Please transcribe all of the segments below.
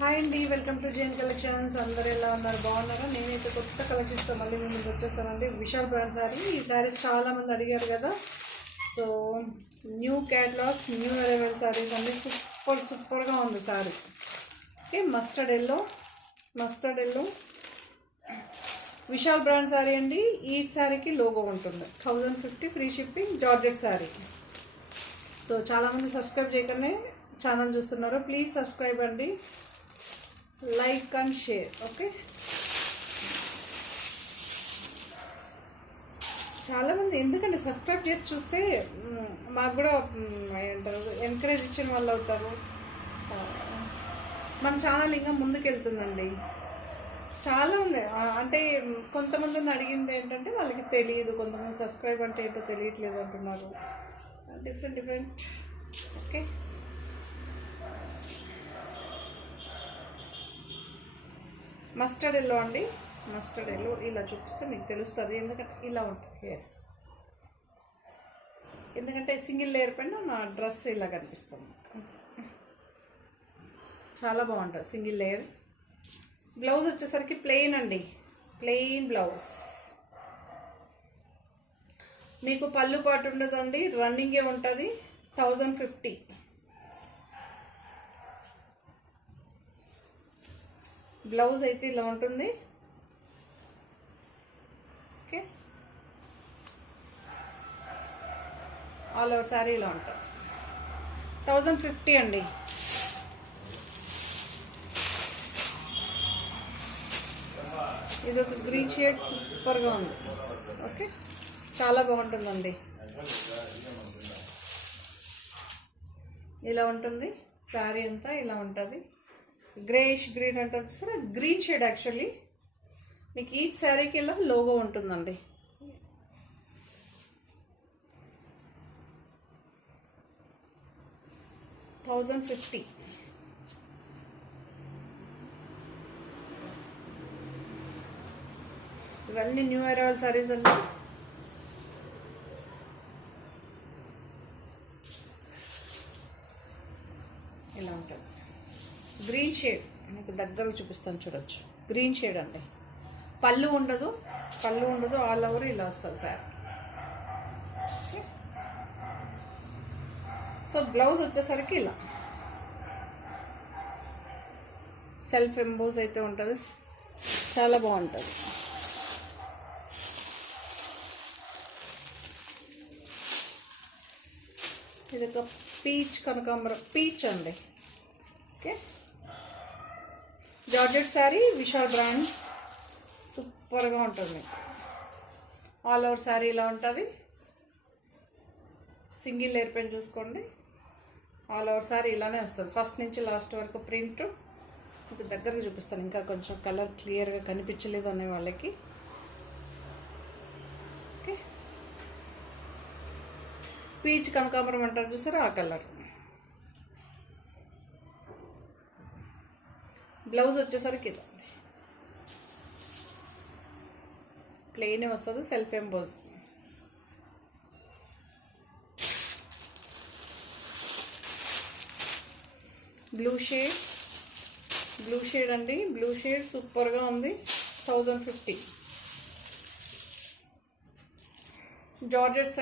Hi అండి, welcome to Jain collections. అందరు ఎలా ఉన్నారు? బాగున్నారా? నేనైతే కొత్త కలెక్షన్స్తో మళ్ళీ మీ ముందుకు వచ్చేస్తానండి. విశాల్ బ్రాండ్ శారీ. ఈ శారీస్ చాలామంది అడిగారు కదా, so new catalogue, new arrival saris అన్నీ సూపర్గా ఉంది sari. Okay, mustard yellow Vishal brand sari అండి. ఈ శారీకి లోగో ఉంటుంది. 1050 free shipping, georgette sari. So చాలామంది సబ్స్క్రైబ్ చేయకనే ఛానల్ చూస్తున్నారు. ప్లీజ్ సబ్స్క్రైబ్ అండి, లైక్ అండ్ షేర్. ఓకే, చాలామంది ఎందుకంటే సబ్స్క్రైబ్ చేసి చూస్తే మాకు కూడా ఏంటారు ఎంకరేజ్ ఇచ్చిన వాళ్ళు అవుతారు. మన ఛానల్ ఇంకా ముందుకు వెళ్తుందండి. చాలామంది అంటే కొంతమందిని అడిగింది ఏంటంటే వాళ్ళకి తెలియదు, కొంతమంది సబ్స్క్రైబ్ అంటే ఏంటో తెలియట్లేదు అంటున్నారు. డిఫరెంట్. ఓకే, మస్టర్డ్ ఎల్లో అండి. మస్టర్డ్ ఎల్లో ఇలా చూపిస్తే మీకు తెలుస్తుంది, ఎందుకంటే ఇలా ఉంటుంది. ఎందుకంటే సింగిల్ లేయర్ పైన నా డ్రెస్ ఇలా కనిపిస్తుంది. చాలా బాగుంటుంది సింగిల్ లేయర్. బ్లౌజ్ వచ్చేసరికి ప్లెయిన్ అండి, ప్లెయిన్ బ్లౌజ్. మీకు పళ్ళు పాటు ఉండదండి, రన్నింగే ఉంటుంది. 1050. బ్లౌజ్ అయితే ఇలా ఉంటుంది. ఓకే, ఆల్ ఓవర్ శారీ ఇలా ఉంటుంది. 1050 అండి. ఇది ఒక గ్రీన్ షేడ్ సూపర్గా ఉంది. ఓకే, చాలా బాగుంటుందండి. ఇలా ఉంటుంది శారీ అంతా, ఇలా ఉంటుంది. గ్రేష్ గ్రీన్ అంటారు చూసారా, గ్రీన్ షేడ్. యాక్చువల్లీ మీకు ఈ శారీకి ఇలా లోగో ఉంటుందండి. $1050. ఇవన్నీ న్యూ అరైవల్ శారీస్ అండి. ఇలా ఉంటుంది గ్రీన్ షేడ్. మీకు దగ్గరకు చూపిస్తాను, చూడొచ్చు. గ్రీన్ షేడ్ అండి. పళ్ళు ఉండదు, ఆల్ ఓవర్ ఇలా వస్తుంది సార్. సో బ్లౌజ్ వచ్చేసరికి ఇలా సెల్ఫ్ ఎంబోస్ అయితే ఉంటుంది, చాలా బాగుంటుంది. ఇది ఒక పీచ్ కనకాంబరం, పీచ్ అండి. Okay, georgette sari, Vishal brand. సూపర్గా ఉంటుంది. ఆల్ ఓవర్ శారీ ఇలా ఉంటుంది. సింగిల్ లేయర్ పెన్ చూసుకోండి. ఆల్ ఓవర్ శారీ ఇలానే వస్తుంది, ఫస్ట్ నుంచి లాస్ట్ వరకు ప్రింట్. మీకు దగ్గరగా చూపిస్తాను, ఇంకా కొంచెం కలర్ క్లియర్గా కనిపించలేదు అనే వాళ్ళకి. ఓకే, పీచ్ కనకాంబరం అంటారు చూసారా, ఆ కలర్. బ్లౌజ్ వచ్చేసరికి ఇలా ప్లెయిన్ వస్తుంది, సెల్ఫ్ ఎంబోజ్. బ్లూ షేడ్ అండి. బ్లూ షేడ్ సూపర్గా ఉంది. 1050. జార్జెట్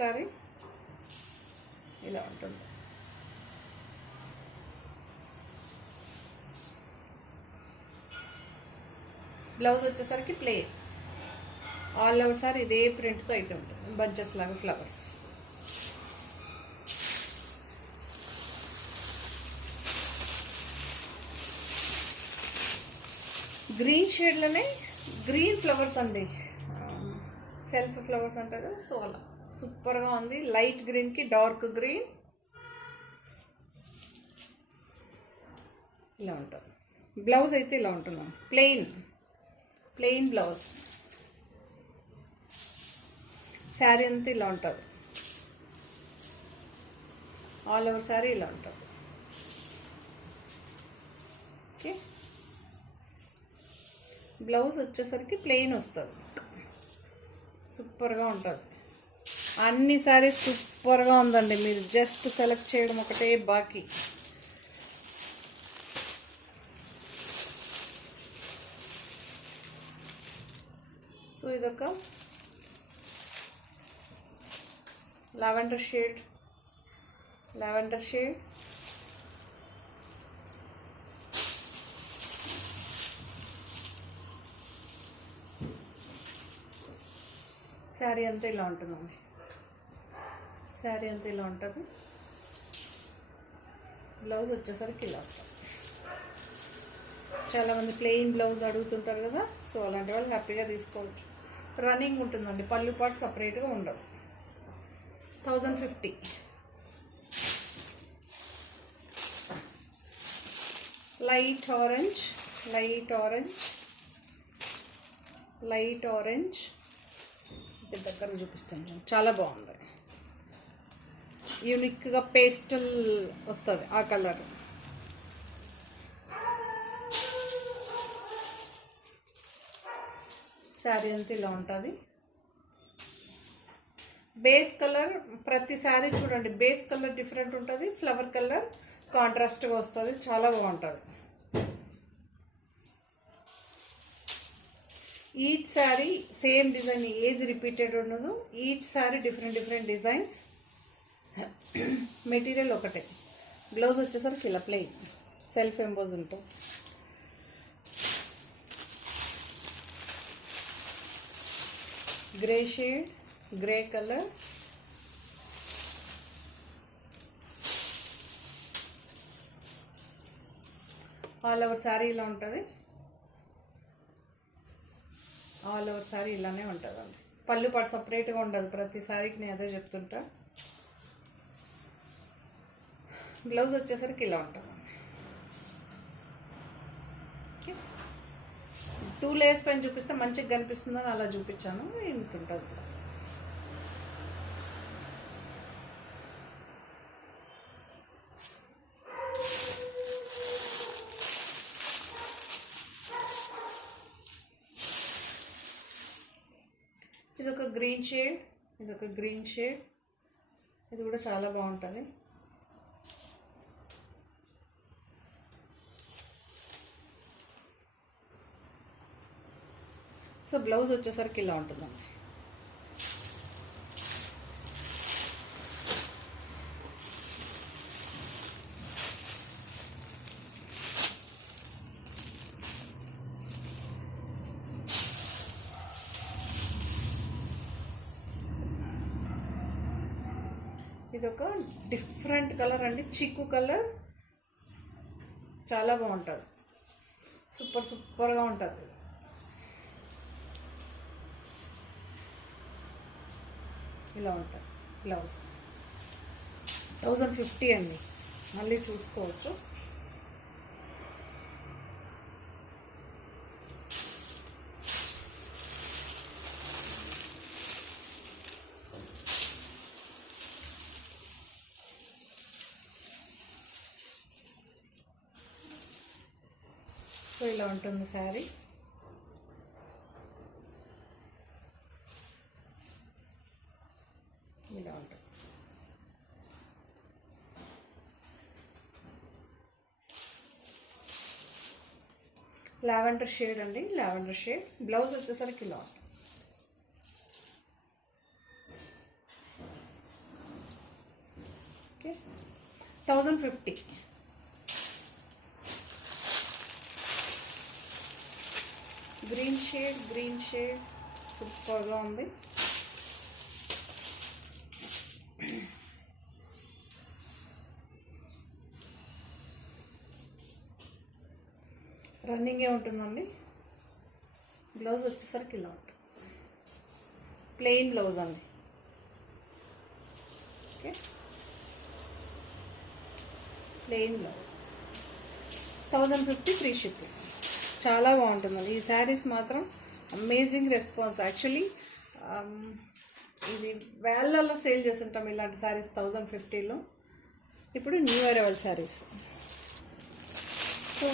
శారీ ఇలా ఉంటుంది. బ్లౌజ్ వచ్చేసరికి ప్లెయిన్, ఆల్ ఓవర్ సారీ ఇదే ప్రింట్తో అయితే ఉంటుంది, బంచెస్ లాగా ఫ్లవర్స్. గ్రీన్ షేడ్లోనే గ్రీన్ ఫ్లవర్స్ అండి, సెల్ఫ్ ఫ్లవర్స్ అంటారు. సో అలా సూపర్గా ఉంది. లైట్ గ్రీన్కి డార్క్ గ్రీన్ ఇలా ఉంటుంది. బ్లౌజ్ అయితే ఇలా ఉంటుంది, ప్లెయిన్ బ్లౌజ్. శారీ అంతా ఇలా ఉంటుంది, ఆల్ ఓవర్ శారీ ఇలా ఉంటుంది. ఓకే, బ్లౌజ్ వచ్చేసరికి ప్లెయిన్ వస్తుంది. సూపర్గా ఉంటుంది. అన్ని శారీస్ సూపర్గా ఉందండి. మీరు జస్ట్ సెలెక్ట్ చేయడం ఒకటే బాకీ. సో ఇదొక లావెండర్ షేడ్ శారీ అంతా ఇలా ఉంటుందండి. శారీ అంతా ఇలా ఉంటుంది. బ్లౌజ్ వచ్చేసరికి ఇలా ఉంటుంది. చాలామంది ప్లెయిన్ బ్లౌజ్ అడుగుతుంటారు కదా, సో అలాంటి వాళ్ళు హ్యాపీగా తీసుకోవచ్చు. రన్నింగ్ ఉంటుందండి, పళ్ళు పాటు సపరేట్గా ఉండదు. 1050. లైట్ ఆరెంజ్ దగ్గర చూపిస్తాను. చాలా బాగుంది, యూనిక్గా పేస్టల్ వస్తుంది ఆ కలర్. శారీ అంతా ఇలా ఉంటుంది. బేస్ కలర్ ప్రతి శారీ చూడండి, బేస్ కలర్ డిఫరెంట్ ఉంటుంది, ఫ్లవర్ కలర్ కాంట్రాస్ట్గా వస్తుంది. చాలా బాగుంటుంది. ఈచ్ శారీ సేమ్ డిజైన్, ఏది రిపీటెడ్ ఉండదు. Each sari different designs. Material ఒకటే. బ్లౌజ్ వచ్చేసరికి ఇలా ప్లెయిన్ సెల్ఫ్ ఎంబోజ్ ఉంటుంది. Grey shade, grey colour. All over sari ఇలా ఉంటుంది. ఆల్ ఓవర్ శారీ ఇలానే ఉంటుందండి. పళ్ళు పాటు సపరేట్గా ఉండదు. ప్రతి శారీకి నేను అదే చెప్తుంటా. బ్లౌజ్ వచ్చేసరికి ఇలా ఉంటుంది. 2 లేయర్స్ పైన చూపిస్తే మంచిగా కనిపిస్తుందని అలా చూపించాను. ఇంత ఉంటుంది బ్లౌజ్. ఇదొక గ్రీన్ షేడ్, ఇది కూడా చాలా బాగుంటుంది. సో బ్లౌజ్ వచ్చేసరికి ఇలా ఉంటుందండి. ఇదొక డిఫరెంట్ కలర్ అండి, చిక్కు కలర్. చాలా బాగుంటుంది, సూపర్గా ఉంటుంది. ఇలా ఉంటుంది బ్లౌజ్. 1050 అండి, మళ్ళీ చూసుకోవచ్చు. సో ఇలా ఉంటుంది శారీ. ఇలా ఉంటుంది. లావెండర్ షేడ్ అండి, లావెండర్ షేడ్. బ్లౌజ్ వచ్చేసరికి ఇలా ఉంటుంది. ఓకే, 1050. గ్రీన్ షేడ్ సూపర్గా ఉంది. రన్నింగే ఉంటుందండి. బ్లౌజ్ వచ్చేసరికి ఇలా ఉంటుంది, ప్లెయిన్ బ్లౌజ్ అండి. Okay, plain blouse. 1050 free shipping. చాలా బాగుంటుందండి ఈ శారీస్ మాత్రం. Amazing response. యాక్చువల్లీ ఇది వేళ్ళల్లో సేల్ చేస్తుంటాం ఇలాంటి శారీస్ 1050లో. ఇప్పుడు new arrival saris. So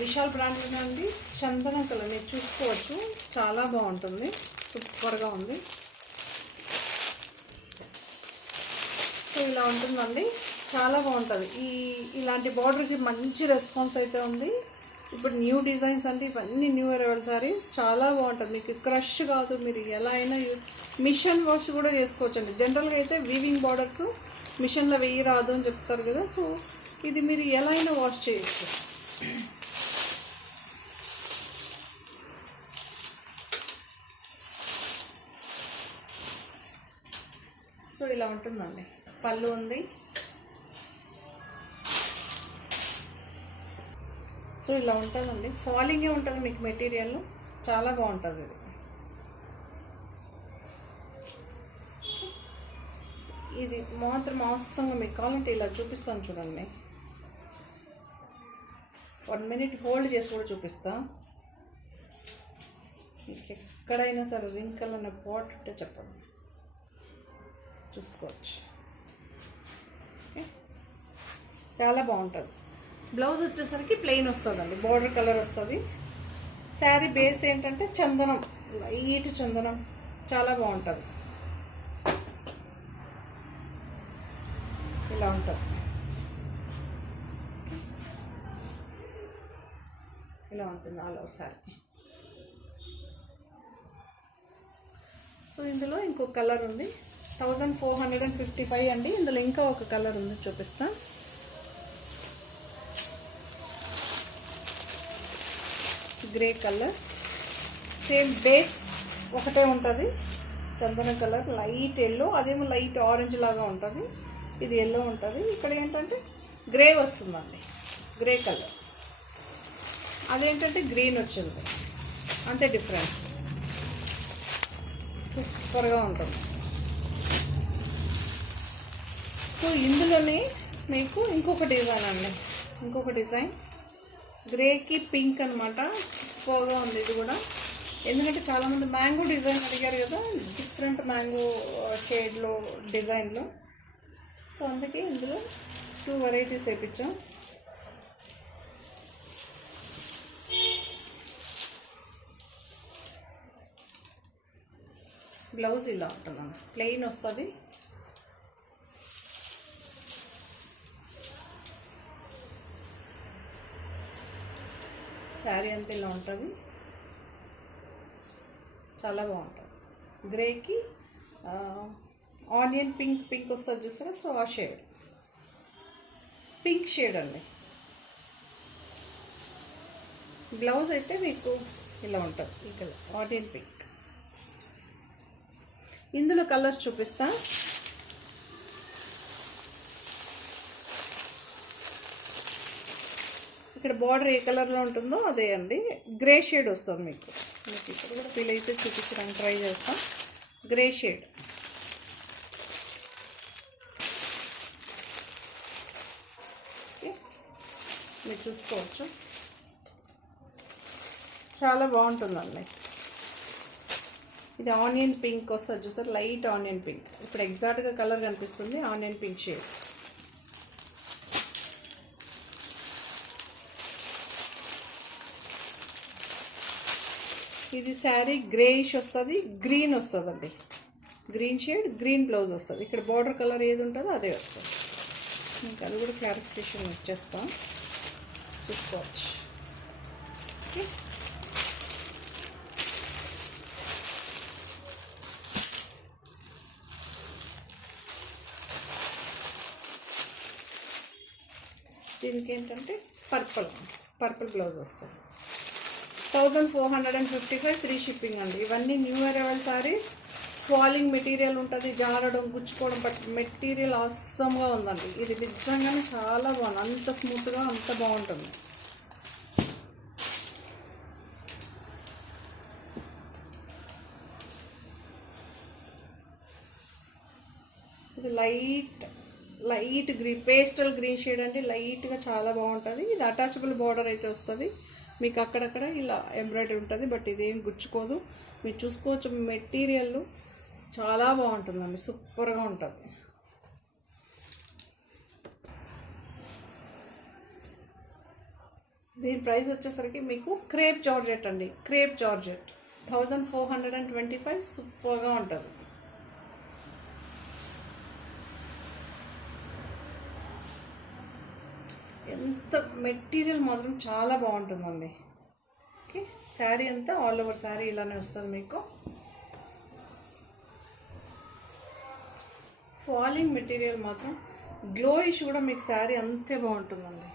Vishal brand నుండి చందనం కలర్ మీరు చూసుకోవచ్చు, చాలా బాగుంటుంది, సూపర్గా ఉంది. సో ఇలా ఉంటుందండి, చాలా బాగుంటుంది. ఇలాంటి బార్డర్కి మంచి రెస్పాన్స్ అయితే ఉంది. ఇప్పుడు న్యూ డిజైన్స్ అంటే ఇవన్నీ న్యూ అరైవల్ సారీస్, చాలా బాగుంటుంది. మీకు క్రష్ కాదు, మీరు ఎలా అయినా మిషన్ వాష్ కూడా చేసుకోవచ్చండి. జనరల్గా అయితే వీవింగ్ బార్డర్స్ మిషన్లో వెయ్యి రాదు అని చెప్తారు కదా, సో ఇది మీరు ఎలా అయినా వాష్ చేయొచ్చు. సో ఇలా ఉంటుందండి. పళ్ళు ఉంది. సో ఇలా ఉంటుందండి, ఫాలింగే ఉంటుంది మీకు మెటీరియల్, చాలా బాగుంటుంది ఇది. ఇది మాత్రం అవసరంగా మీకు కావాలంటే ఇలా చూపిస్తాను చూడండి. 1 minute హోల్డ్ చేసి కూడా చూపిస్తా. మీకు ఎక్కడైనా సరే రింకల్ అనే పాట్ ఉంటే చెప్పండి, చూసుకోవచ్చు. ఓకే, చాలా బాగుంటుంది. బ్లౌజ్ వచ్చేసరికి ప్లెయిన్ వస్తుందండి, బార్డర్ కలర్ వస్తుంది. శారీ బేస్ ఏంటంటే చందనం, లైట్ చందనం, చాలా బాగుంటుంది. ఇలా ఉంటుంది, ఇలా ఉంటుంది ఆల్ ఓవర్ శారీ. సో ఇందులో ఇంకొక కలర్ ఉంది, 1455 అండి. ఇందులో ఇంకా ఒక కలర్ ఉంది, చూపిస్తా. గ్రే కలర్, సేమ్ బేస్ ఒకటే ఉంటుంది, చందన కలర్, లైట్ ఎల్లో, అదేమో లైట్ ఆరెంజ్ లాగా ఉంటుంది. ఇది ఎల్లో ఉంటుంది. ఇక్కడ ఏంటంటే గ్రే వస్తుందండి, గ్రే కలర్. అదేంటంటే గ్రీన్ వచ్చింది, అంతే డిఫరెన్స్. సూపర్గా ఉంటుంది. సో ఇందులోనే మీకు ఇంకొక డిజైన్ అండి, ఇంకొక డిజైన్ గ్రేకి పింక్ అనమాట. సూపర్గా ఉంది ఇది కూడా, ఎందుకంటే చాలామంది మ్యాంగో డిజైన్ అడిగారు కదా, డిఫరెంట్ మ్యాంగో షేడ్లో డిజైన్లో. సో అందుకే ఇందులో 2 varieties వేయించాం. బ్లౌజ్ ఇలా ఉంటుందన్న, ప్లెయిన్ వస్తుంది. శారీ అంతా ఇలా ఉంటుంది, చాలా బాగుంటుంది. గ్రేకి ఆనియన్ పింక్ వస్తుంది చూస్తారా, సో ఆ షేడ్ పింక్ షేడ్ అండి. బ్లౌజ్ అయితే మీకు ఇలా ఉంటుంది, ఈ కలర్ ఆనియన్ పింక్. ఇందులో కలర్స్ చూపిస్తా. ఇక్కడ బార్డర్ ఏ కలర్లో ఉంటుందో అదే అండి, గ్రే షేడ్ వస్తుంది మీకు. మీకు ఇక్కడ కూడా ఫీల్ అయితే చూపించడానికి ట్రై చేస్తాం. గ్రే షేడ్, మీరు చూసుకోవచ్చు, చాలా బాగుంటుందండి. ఇది ఆనియన్ పింక్ వస్తుంది చూసారు, లైట్ ఆనియన్ పింక్. ఇప్పుడు ఎగ్జాక్ట్గా కలర్ కనిపిస్తుంది, ఆనియన్ పింక్ షేడ్. ఇది శారీ గ్రేయిష్ వస్తుంది, గ్రీన్ వస్తుందండి, గ్రీన్ షేడ్, గ్రీన్ బ్లౌజ్ వస్తుంది. ఇక్కడ బార్డర్ కలర్ ఏది ఉంటుందో అదే వస్తుంది. మీకు అది కూడా క్లారిఫికేషన్ ఇచ్చేస్తాం, చూసుకోవచ్చు. ఓకే, దీనికి ఏంటంటే పర్పుల్ బ్లౌజ్ వస్తుంది. 1455 ఫ్రీ షిప్పింగ్ అండి. ఇవన్నీ new arrival saris, falling material ఉంటుంది, జారడం గుచ్చుకోవడం, బట్ మెటీరియల్ అవసరంగా ఉందండి. ఇది నిజంగానే చాలా బాగుంది, అంత స్మూత్గా అంత బాగుంటుంది. ఇది light green, pastel green shade అండి, లైట్గా చాలా బాగుంటుంది. ఇది అటాచబుల్ బార్డర్ అయితే వస్తుంది మీకు, అక్కడక్కడ ఇలా ఎంబ్రాయిడరీ ఉంటుంది, బట్ ఇదేం గుచ్చుకోదు. మీరు చూసుకోవచ్చు, మెటీరియల్ చాలా బాగుంటుందండి, సూపర్గా ఉంటుంది. దీని ప్రైస్ వచ్చేసరికి మీకు క్రేప్ జార్జెట్ అండి, క్రేప్ జార్జెట్ 1425, సూపర్గా ఉంటుంది. ఎంత మెటీరియల్ మాత్రం చాలా బాగుంటుందండి. ఓకే, శారీ అంతా ఆల్ ఓవర్ శారీ ఇలానే వస్తుంది మీకు. ఫాలింగ్ మెటీరియల్ మాత్రం గ్లోయిష్ కూడా మీకు శారీ అంతే బాగుంటుందండి.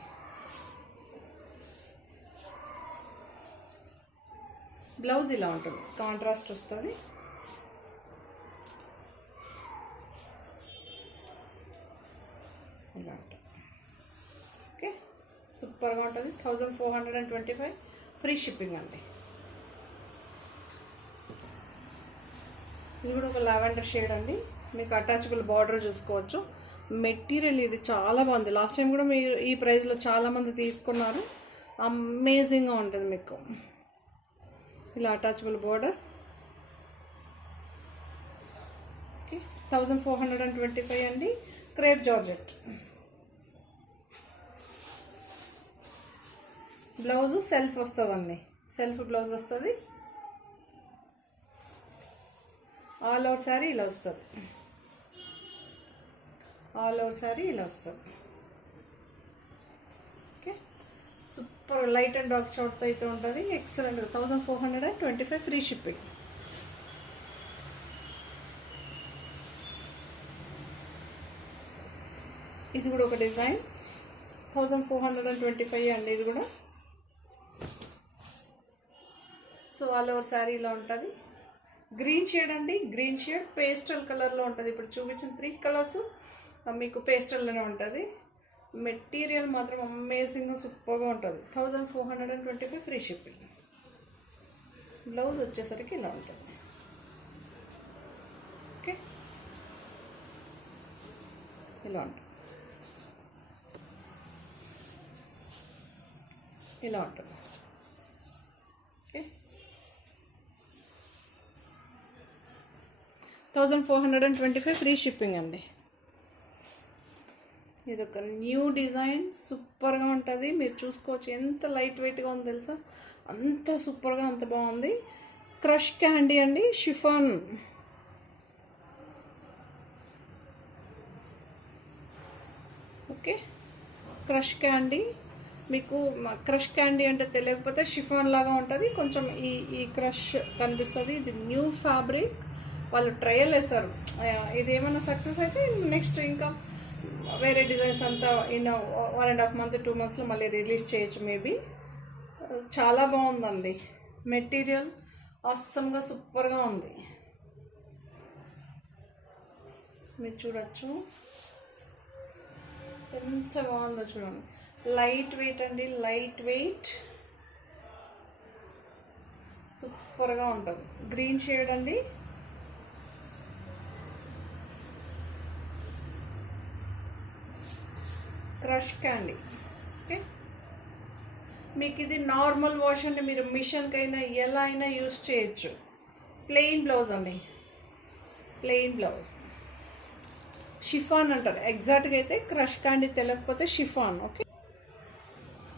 బ్లౌజ్ ఇలా ఉంటుంది, కాంట్రాస్ట్ వస్తుంది. ఇలా ఉంటుంది. ఓకే, సూపర్గా ఉంటుంది. 1425 ఫ్రీ షిప్పింగ్ అండి. ఇది కూడా ఒక లావెండర్ షేడ్ అండి. మీకు అటాచబుల్ బార్డర్ చూసుకోవచ్చు. మెటీరియల్ ఇది చాలా బాగుంది. లాస్ట్ టైం కూడా మీరు ఈ ప్రైస్లో చాలామంది తీసుకున్నారు. అమేజింగ్గా ఉంటుంది మీకు. ఇలా అటాచబుల్ బార్డర్. ఓకే, 1425 అండి. Crepe georgette. బ్లౌజు సెల్ఫ్ వస్తుందండి, సెల్ఫ్ బ్లౌజ్ వస్తుంది. ఆల్ ఓవర్ శారీ ఇలా వస్తుంది. ఆల్ ఓవర్ శారీ ఇలా వస్తుంది. Okay, super light and dark short అయితే ఉంటుంది. ఎక్సలెంట్. 1425 free shipping. ఇది కూడా ఒక డిజైన్. 1425 అండి ఇది కూడా. సో ఆల్ ఓవర్ శారీ ఇలా ఉంటుంది. గ్రీన్ షేడ్ అండి. గ్రీన్ షేడ్ పేస్టల్ కలర్లో ఉంటుంది. ఇప్పుడు చూపించిన 3 కలర్స్ మీకు పేస్టల్లోనే ఉంటుంది. మెటీరియల్ మాత్రం అమేజింగ్గా సూపర్గా ఉంటుంది. 1425 ఫ్రీ షిప్పింగ్. బ్లౌజ్ వచ్చేసరికి ఇలా ఉంటుంది. ఓకే, ఇలా ఉంటుంది. ఇలా ఉంటుంది. ఓకే, 1425 ఫ్రీ షిప్పింగ్ అండి. ఇది ఒక న్యూ డిజైన్, సూపర్గా ఉంటుంది. మీరు చూసుకోవచ్చు ఎంత లైట్ వెయిట్గా ఉంది తెలుసా, అంత సూపర్గా, అంత బాగుంది. క్రష్ క్యాండీ అండి, షిఫాన్. Okay, crush candy. మీకు క్రష్ క్యాండీ అంటే తెలియకపోతే షిఫాన్ లాగా ఉంటుంది. కొంచెం ఈ క్రష్ కనిపిస్తుంది. ఇది న్యూ ఫ్యాబ్రిక్, వాళ్ళు ట్రయల్ వేస్తారు. ఇది ఏమైనా సక్సెస్ అయితే నెక్స్ట్ ఇంకా వేరే డిజైన్స్ అంతా ఇన్ 1.5 month 2 monthsలో మళ్ళీ రిలీజ్ చేయొచ్చు మేబీ. చాలా బాగుందండి. మెటీరియల్ అస్సంగా సూపర్గా ఉంది. మీరు చూడొచ్చు ఎంత బాగుందో చూడండి. లైట్ వెయిట్ అండి, లైట్ వెయిట్, సూపర్గా ఉంటుంది. గ్రీన్ షేడ్ అండి. Crush candy. ఓకే, మీకు ఇది నార్మల్ వాష్ అంటే మీరు మిషన్కి అయినా ఎలా అయినా యూస్ చేయొచ్చు. ప్లెయిన్ బ్లౌజ్ అండి, ప్లెయిన్ బ్లౌజ్. షిఫాన్ అంటారు ఎగ్జాక్ట్గా అయితే. క్రష్ క్యాండీ తెలియకపోతే షిఫాన్. ఓకే,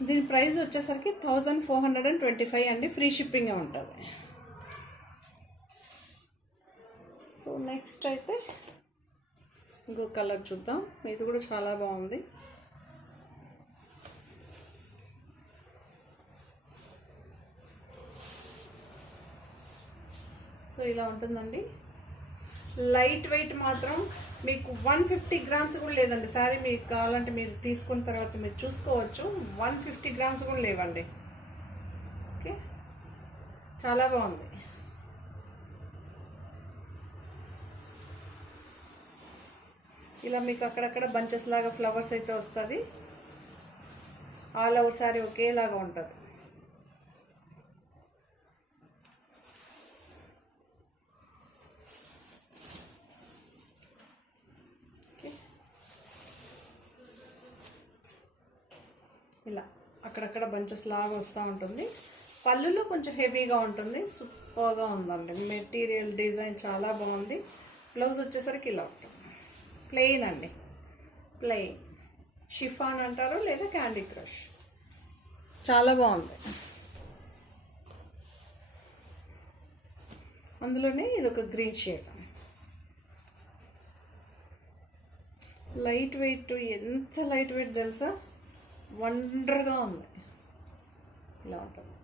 దీని ప్రైస్ వచ్చేసరికి 1425 అండి. ఫ్రీ షిప్పింగే ఉంటుంది. సో నెక్స్ట్ అయితే ఇంకో కలర్ చూద్దాం. ఇది కూడా చాలా బాగుంది. సో ఇలా ఉంటుందండి. లైట్ వెయిట్ మాత్రం మీకు 150 grams కూడా లేదండి. శారీ మీకు కావాలంటే మీరు తీసుకున్న తర్వాత మీరు చూసుకోవచ్చు. 150 grams కూడా లేవండి. ఓకే, చాలా బాగుంది. ఇలా మీకు అక్కడక్కడ బంచెస్ లాగా ఫ్లవర్స్ అయితే వస్తుంది. ఆల్ ఓవర్ శారీ ఒకేలాగా ఉంటుంది. ఇలా అక్కడక్కడ బంచెస్ లాగా వస్తూ ఉంటుంది. పళ్ళులో కొంచెం హెవీగా ఉంటుంది. సూపర్గా ఉందండి. మెటీరియల్ డిజైన్ చాలా బాగుంది. బ్లౌజ్ వచ్చేసరికి ఇలా ఉంటుంది. ప్లెయిన్ అండి, ప్లెయిన్. షిఫాన్ అంటారు లేదా క్యాండీ క్రష్. చాలా బాగుంది. అందులోనే ఇది ఒక గ్రీన్ షేడ్. లైట్ వెయిట్, ఎంత లైట్ వెయిట్ తెలుసా, వండర్గా ఉంది. ఇలా ఉంటుంది.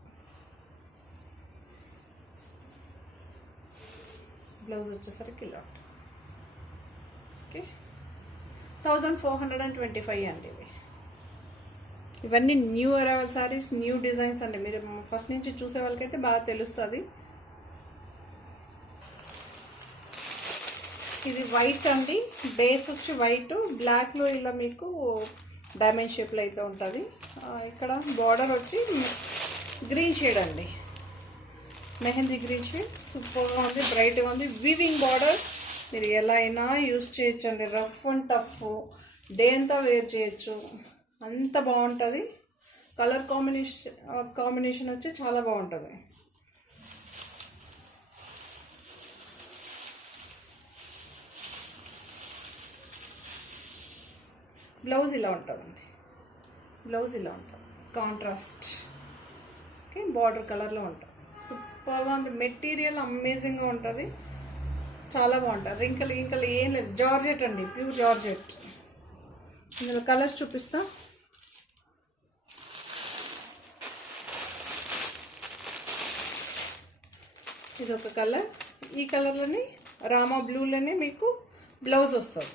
బ్లౌజ్ వచ్చేసరికి ఇలా ఉంటుంది. ఓకే, 1425 అండి ఇవి. ఇవన్నీ new arrival saris, new designs అండి. మీరు ఫస్ట్ నుంచి చూసే వాళ్ళకైతే బాగా తెలుస్తుంది. ఇది వైట్ అండి, బేస్ వచ్చి వైట్, బ్లాక్లో ఇలా మీకు డైమండ్ షేప్లో అయితే ఉంటుంది. ఇక్కడ బార్డర్ వచ్చి గ్రీన్ షేడ్ అండి, మెహందీ గ్రీన్ షేడ్. సూపర్గా ఉంది, బ్రైట్గా ఉంది. వీవింగ్ బార్డర్, మీరు ఎలా అయినా యూజ్ చేయొచ్చు అండి. రఫ్ అండ్ టఫ్ డే అంతా వేర్ చేయొచ్చు, అంత బాగుంటుంది. కలర్ కాంబినేషన్ వచ్చి చాలా బాగుంటుంది. బ్లౌజ్ ఇలా ఉంటుందండి, బ్లౌజ్ ఇలా ఉంటుంది కాంట్రాస్ట్. ఓకే, బార్డర్ కలర్లో ఉంటుంది. సూపర్గా ఉంది. మెటీరియల్ అమేజింగ్గా ఉంటుంది, చాలా బాగుంటుంది. రింకలు ఏం లేదు. జార్జెట్ అండి, ప్యూర్ జార్జెట్. ఇందులో కలర్స్ చూపిస్తా. ఇది ఒక కలర్. ఈ కలర్లోని రామా బ్లూలోనే మీకు బ్లౌజ్ వస్తుంది.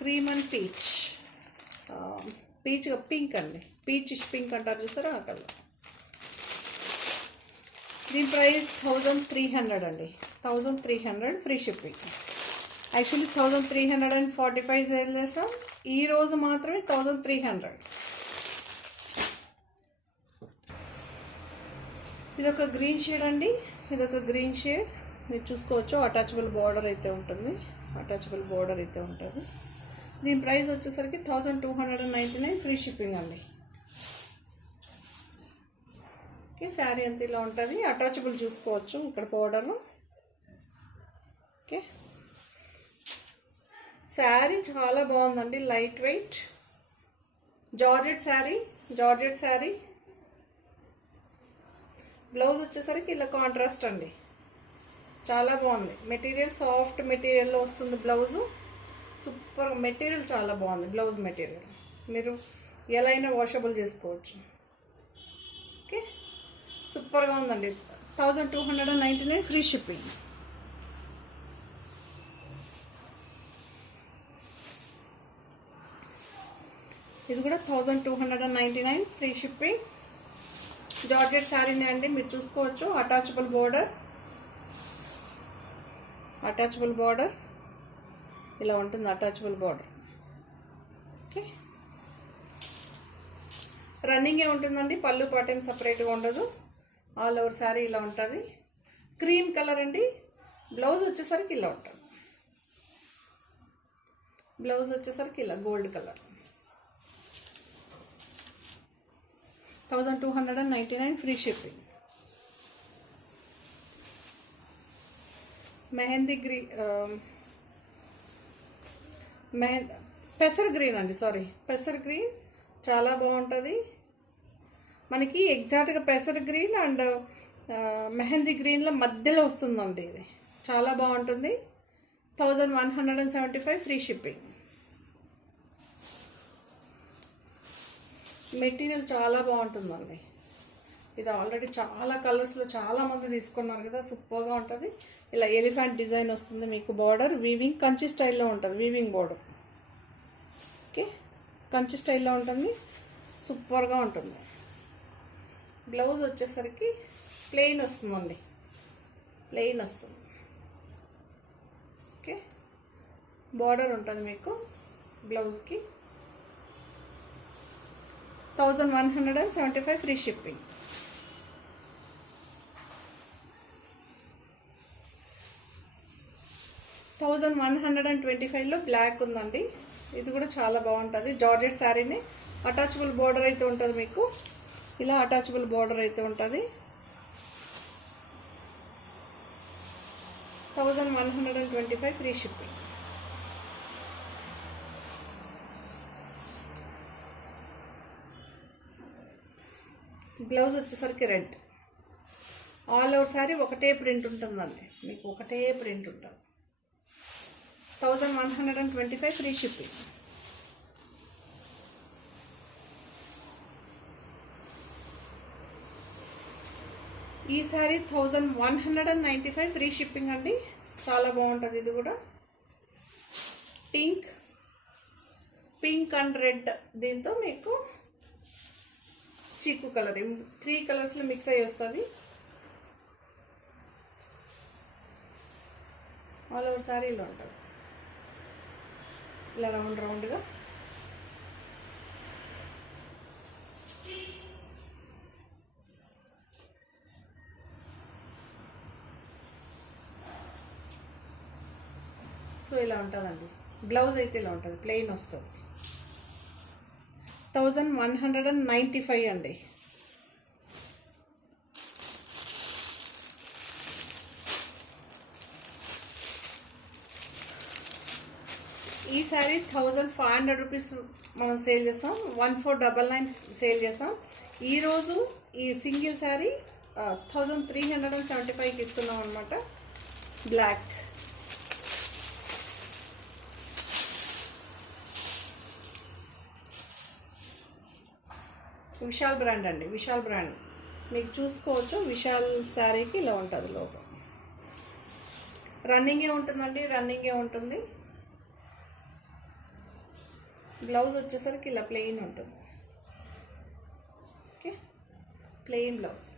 క్రీమ్ అండ్ పీచ్, పీచ్గా పింక్ అండి, పీచ్ పింక్ అంటారు చూసారా, ఆ కలర్. దీని ప్రైస్ 1300 అండి, 1300 ఫ్రీ షిప్పింగ్. యాక్చువల్లీ 1345 సేల్ చేస్తాం, ఈరోజు మాత్రమే 1300. ఇదొక గ్రీన్ షేడ్ అండి, ఇదొక గ్రీన్ షేడ్. మీరు చూసుకోవచ్చు, అటాచబుల్ బార్డర్ అయితే ఉంటుంది, అటాచబుల్ బార్డర్ అయితే ఉంటుంది. దీని ప్రైస్ వచ్చేసరికి 1299 ఫ్రీ షిప్పింగ్ అండి. ఓకే, శారీ అంతా ఇలా ఉంటుంది. అటాచబుల్ చూసుకోవచ్చు ఇక్కడ బార్డర్. ఓకే, శారీ చాలా బాగుందండి, light weight georgette sari, georgette sari. Blouse వచ్చేసరికి ఇలా కాంట్రాస్ట్ అండి, చాలా బాగుంది. మెటీరియల్ సాఫ్ట్ మెటీరియల్లో వస్తుంది బ్లౌజు. సూపర్ మెటీరియల్, చాలా బాగుంది బ్లౌజ్ మెటీరియల్. మీరు ఎలా అయినా వాషబుల్ చేసుకోవచ్చు. ఓకే, సూపర్గా ఉందండి. 1299 ఫ్రీ షిప్పింగ్. ఇది కూడా 1299 ఫ్రీ షిప్పింగ్. జార్జెట్ శారీనే అండి, మీరు చూసుకోవచ్చు. అటాచబుల్ బార్డర్, అటాచబుల్ బార్డర్ ఇలా ఉంటుంది, అటాచబుల్ బార్డర్. ఓకే, రన్నింగే ఉంటుందండి, పళ్ళు పాటేం సపరేట్గా ఉండదు. ఆల్ ఓవర్ శారీ ఇలా ఉంటుంది. క్రీమ్ కలర్ అండి. బ్లౌజ్ వచ్చేసరికి ఇలా ఉంటుంది, బ్లౌజ్ వచ్చేసరికి ఇలా gold colour. 1299 free shipping. Mehndi పెసర్ గ్రీన్ అండి, సారీ, పెసర్ గ్రీన్ చాలా బాగుంటుంది. మనకి ఎగ్జాక్ట్గా పెసర్ గ్రీన్ అండ్ మెహందీ గ్రీన్లో మధ్యలో వస్తుందండి. ఇది చాలా బాగుంటుంది. 1175 ఫ్రీ షిప్పింగ్. మెటీరియల్ చాలా బాగుంటుందండి. ఇది ఆల్రెడీ చాలా కలర్స్లో చాలామంది తీసుకున్నారు కదా, సూపర్గా ఉంటుంది. ఇలా ఎలిఫెంట్ డిజైన్ వస్తుంది మీకు. బార్డర్ వీవింగ్ కంచి స్టైల్లో ఉంటుంది, వీవింగ్ బార్డర్. ఓకే, కంచి స్టైల్లో ఉంటుంది, సూపర్గా ఉంటుంది. బ్లౌజ్ వచ్చేసరికి ప్లెయిన్ వస్తుందండి, ప్లెయిన్ వస్తుంది. ఓకే, బార్డర్ ఉంటుంది మీకు బ్లౌజ్కి. 1175 ఫ్రీ షిప్పింగ్. $1125లో బ్లాక్ ఉందండి. ఇది కూడా చాలా బాగుంటుంది. జార్జెట్ శారీని అటాచబుల్ బార్డర్ అయితే ఉంటుంది మీకు. ఇలా అటాచబుల్ బార్డర్ అయితే ఉంటుంది. 1125 ఫ్రీ షిప్పింగ్. బ్లౌజ్ వచ్చేసరికి రెడ్. ఆల్ ఓవర్ శారీ ఒకటే ప్రింట్ ఉంటుందండి, మీకు ఒకటే ప్రింట్ ఉంటుంది. 1125 ఫ్రీ షిప్పింగ్. ఈ శారీ 1195 ఫ్రీ షిప్పింగ్ అండి. చాలా బాగుంటుంది. ఇది కూడా పింక్ అండ్ రెడ్, దీంతో మీకు చీకు కలర్ 3 కలర్స్లో మిక్స్ అయ్యి వస్తుంది. ఆల్ ఓవర్ శారీ ఇలా ఉంటుంది, ఇలా రౌండ్గా. సో ఇలా ఉంటుందండి. బ్లౌజ్ అయితే ఇలా ఉంటుంది, ప్లెయిన్ వస్తుంది. 1195 అండి. ఈ శారీ 1500 రూపీస్ మనం సేల్ చేస్తాం, 1499 సేల్ చేస్తాం. ఈరోజు ఈ సింగిల్ శారీ 1375కి ఇస్తున్నాం అనమాట. బ్లాక్ విశాల్ బ్రాండ్ అండి, విశాల్ బ్రాండ్ మీకు చూసుకోవచ్చు. విశాల్ శారీకి ఇలా ఉంటుంది, లోపల రన్నింగే ఉంటుందండి, రన్నింగే ఉంటుంది. బ్లౌజ్ వచ్చేసరికి ఇలా ప్లెయిన్ ఉంటుంది. Okay, plain blouse.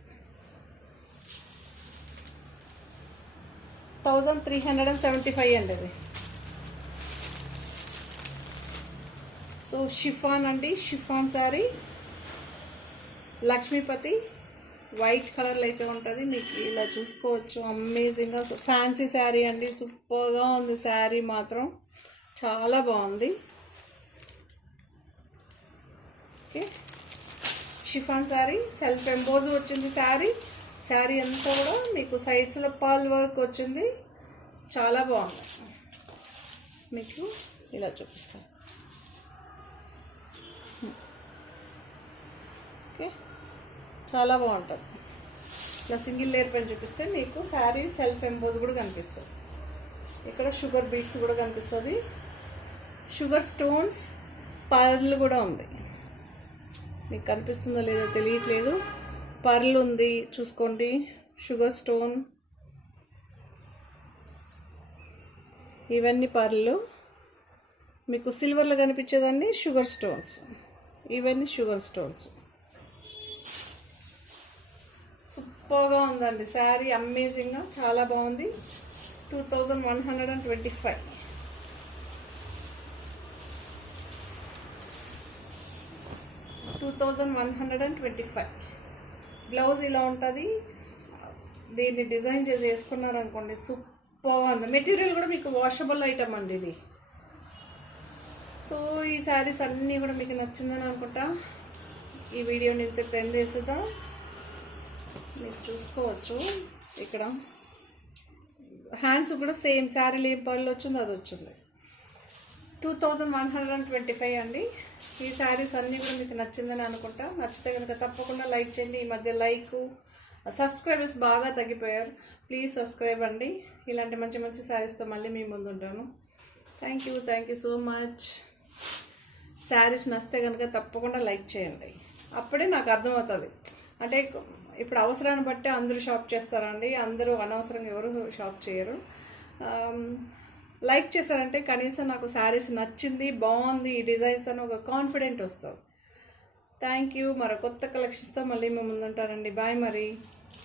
1375 అండి అది. సో షిఫాన్ అండి, షిఫాన్ శారీ లక్ష్మీపతి వైట్ కలర్లో అయితే ఉంటుంది. మీకు ఇలా చూసుకోవచ్చు, అమేజింగ్గా ఫ్యాన్సీ శారీ అండి. సూపర్గా ఉంది శారీ, మాత్రం చాలా బాగుంది. Okay, chiffon sari self emboss వచ్చింది. శారీ అంతా కూడా మీకు సైడ్స్లో పర్ల్ వర్క్ వచ్చింది, చాలా బాగుంది. మీకు ఇలా చూపిస్తాను. ఓకే, చాలా బాగుంటుంది. ఇట్లా సింగిల్ లేయర్ పైన చూపిస్తే మీకు శారీ సెల్ఫ్ ఎంబోజ్ కూడా కనిపిస్తుంది. ఇక్కడ షుగర్ బీట్స్ కూడా కనిపిస్తుంది, షుగర్ స్టోన్స్, పర్ల్ కూడా ఉంది. మీకు కనిపిస్తుందో లేదో తెలియట్లేదు, పర్ల్ ఉంది చూసుకోండి, షుగర్ స్టోన్, ఇవన్నీ పర్లు. మీకు సిల్వర్లో కనిపించేదాన్ని షుగర్ స్టోన్స్, ఇవన్నీ షుగర్ స్టోన్స్. సూపర్గా ఉందండి శారీ, అమేజింగ్గా చాలా బాగుంది. 2125. బ్లౌజ్ ఇలా ఉంటుంది. దీన్ని డిజైన్ చేసి వేసుకున్నారనుకోండి, సూపర్గా ఉంది. మెటీరియల్ కూడా మీకు వాషబుల్ ఐటమ్ అండి ఇది. సో ఈ శారీస్ అన్నీ కూడా మీకు నచ్చిందని అనుకుంటా. ఈ వీడియోని ఇంత ట్రెండ్ చేసేద్దాం. మీరు చూసుకోవచ్చు ఇక్కడ హ్యాండ్స్ కూడా సేమ్ శారీలో ఏం పర్లు వచ్చిందో అది వచ్చింది. 2125 అండి. ఈ శారీస్ అన్నీ కూడా మీకు నచ్చిందని అనుకుంటా. నచ్చితే కనుక తప్పకుండా లైక్ చేయండి. ఈ మధ్య సబ్స్క్రైబర్స్ బాగా తగ్గిపోయారు, ప్లీజ్ సబ్స్క్రైబ్ అండి. ఇలాంటి మంచి మంచి శారీస్తో మళ్ళీ మీ ముందు ఉంటాను. Thank you so much. Saris నచ్చితే కనుక తప్పకుండా లైక్ చేయండి, అప్పుడే నాకు అర్థమవుతుంది. అంటే ఇప్పుడు అవసరాన్ని బట్టి అందరూ షాప్ చేస్తారండి, అందరూ అనవసరంగా ఎవరు షాప్ చేయరు. లైక్ చేశారంటే కనీసం నాకు శారీస్ నచ్చింది, బాగుంది, ఈ డిజైన్స్ అని ఒక కాన్ఫిడెంట్ వస్తుంది. Thank you. మరో కొత్త కలెక్షన్స్తో మళ్ళీ మేము ముందుంటానండి. బాయ్ మరి.